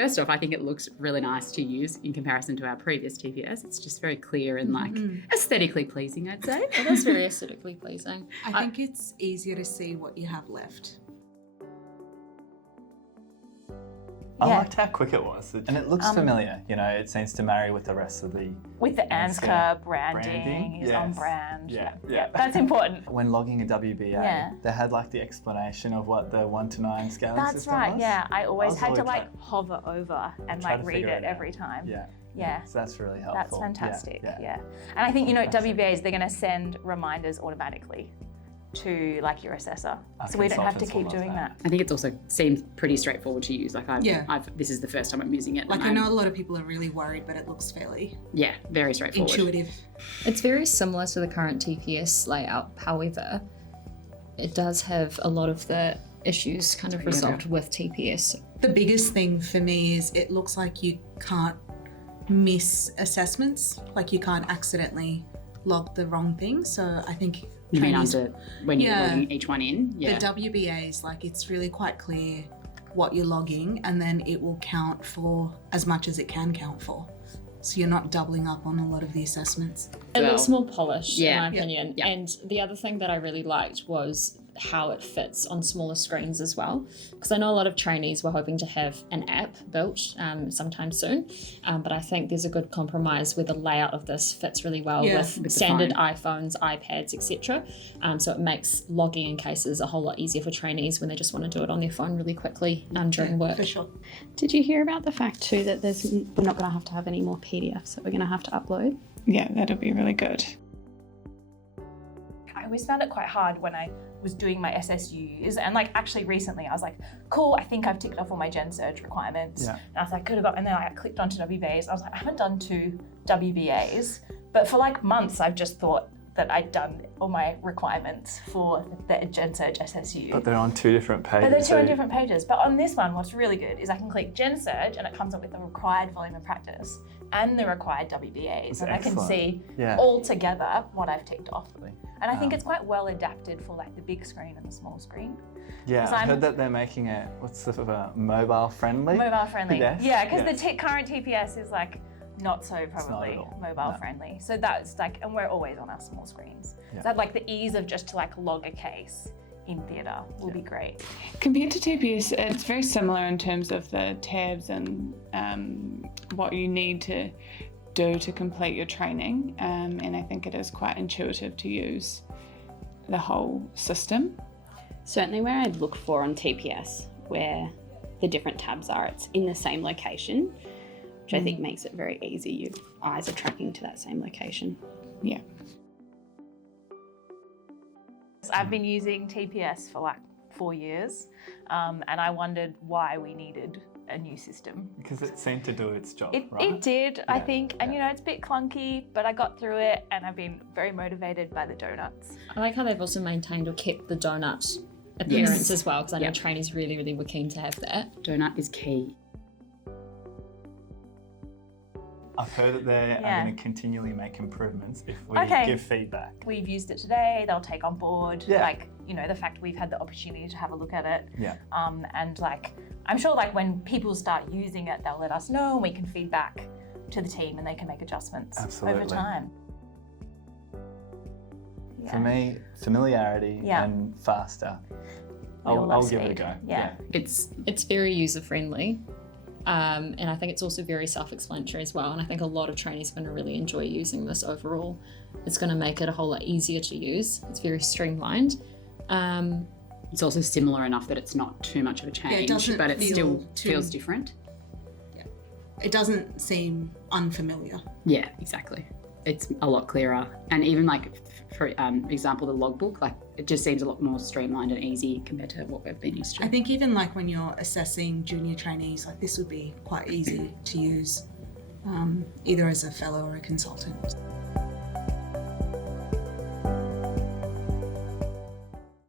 First off, I think it looks really nice to use in comparison to our previous TPS. It's just very clear and like aesthetically pleasing, I'd say. It is really aesthetically pleasing. I think it's easier to see what you have left. I liked how quick it was. And it looks familiar, you know, it seems to marry with the rest of the... With the ANZCA branding is on brand. Yeah. That's important. When logging a WBA, they had like the explanation of what the 1 to 9 scaling That's system right, was. yeah. I always had to like hover over and like read it every time. Yeah. So that's really helpful. That's fantastic, yeah. And I think, you know, WBAs, they're going to send reminders automatically to like your assessor, so we don't have to keep doing that. I think it's also seems pretty straightforward to use. Like this is the first time I'm using it. Like I know a lot of people are really worried, but it looks fairly very straightforward, intuitive. It's very similar to the current TPS layout. However, it does have a lot of the issues kind of resolved with TPS. The biggest thing for me is it looks like you can't miss assessments, like you can't accidentally log the wrong thing. So I think you mean under when you're logging each one in? The WBAs, like it's really quite clear what you're logging, and then it will count for as much as it can count for. So you're not doubling up on a lot of the assessments. It looks more polished in my opinion. And the other thing that I really liked was how it fits on smaller screens as well. Because I know a lot of trainees were hoping to have an app built sometime soon, but I think there's a good compromise where the layout of this fits really well with standard iPhones, iPads, etc. So it makes logging in cases a whole lot easier for trainees when they just want to do it on their phone really quickly during work. For sure. Did you hear about the fact too that we're not going to have any more PDFs that we're going to have to upload? Yeah, that'll be really good. I always found it quite hard when I was doing my SSUs, and like actually recently I was like, cool, I think I've ticked off all my Gen Surge requirements. And I was like, could have got, and then I clicked onto WBAs. I was like, I haven't done 2 WBAs, but for like months I've just thought that I'd done all my requirements for the Gen Surge SSU. But they're on 2 different pages. But they're 2 on different pages. But on this one, what's really good is I can click Gen Surge and it comes up with the required volume of practice and the required WBAs. And I can see all together what I've ticked off. And I think it's quite well adapted for like the big screen and the small screen. Yeah, I've heard that they're making it, what's the mobile friendly? Mobile friendly. Yes. Yeah, because the current TPS is like not so probably mobile friendly. So that's like, and we're always on our small screens. So that like the ease of just to like log a case in theatre will be great. Compared to TPS, it's very similar in terms of the tabs and what you need to do to complete your training, and I think it is quite intuitive to use the whole system. Certainly where I'd look for on TPS, where the different tabs are, it's in the same location, which I think makes it very easy. Your eyes are tracking to that same location. Yeah. I've been using TPS for like 4 years, and I wondered why we needed a new system. Because it seemed to do its job, right? It did, I think, and you know, it's a bit clunky, but I got through it and I've been very motivated by the donuts. I like how they've also maintained or kept the donut appearance as well, because I know trainees really, really were keen to have that. Donut is key. I've heard that they are going to continually make improvements if we give feedback. We've used it today, they'll take on board, like, you know, the fact we've had the opportunity to have a look at it. And like, I'm sure like when people start using it, they'll let us know and we can feed back to the team and they can make adjustments over time. For me, familiarity and faster. I'll give it a go. It's very user-friendly. And I think it's also very self-explanatory as well. And I think a lot of trainees are going to really enjoy using this overall. It's going to make it a whole lot easier to use. It's very streamlined. It's also similar enough that it's not too much of a change, but it still feels different. Yeah. It doesn't seem unfamiliar. Yeah, exactly. It's a lot clearer. And even like, for example, the logbook, like it just seems a lot more streamlined and easy compared to what we've been used to. I think even like when you're assessing junior trainees, like this would be quite easy to use, either as a fellow or a consultant.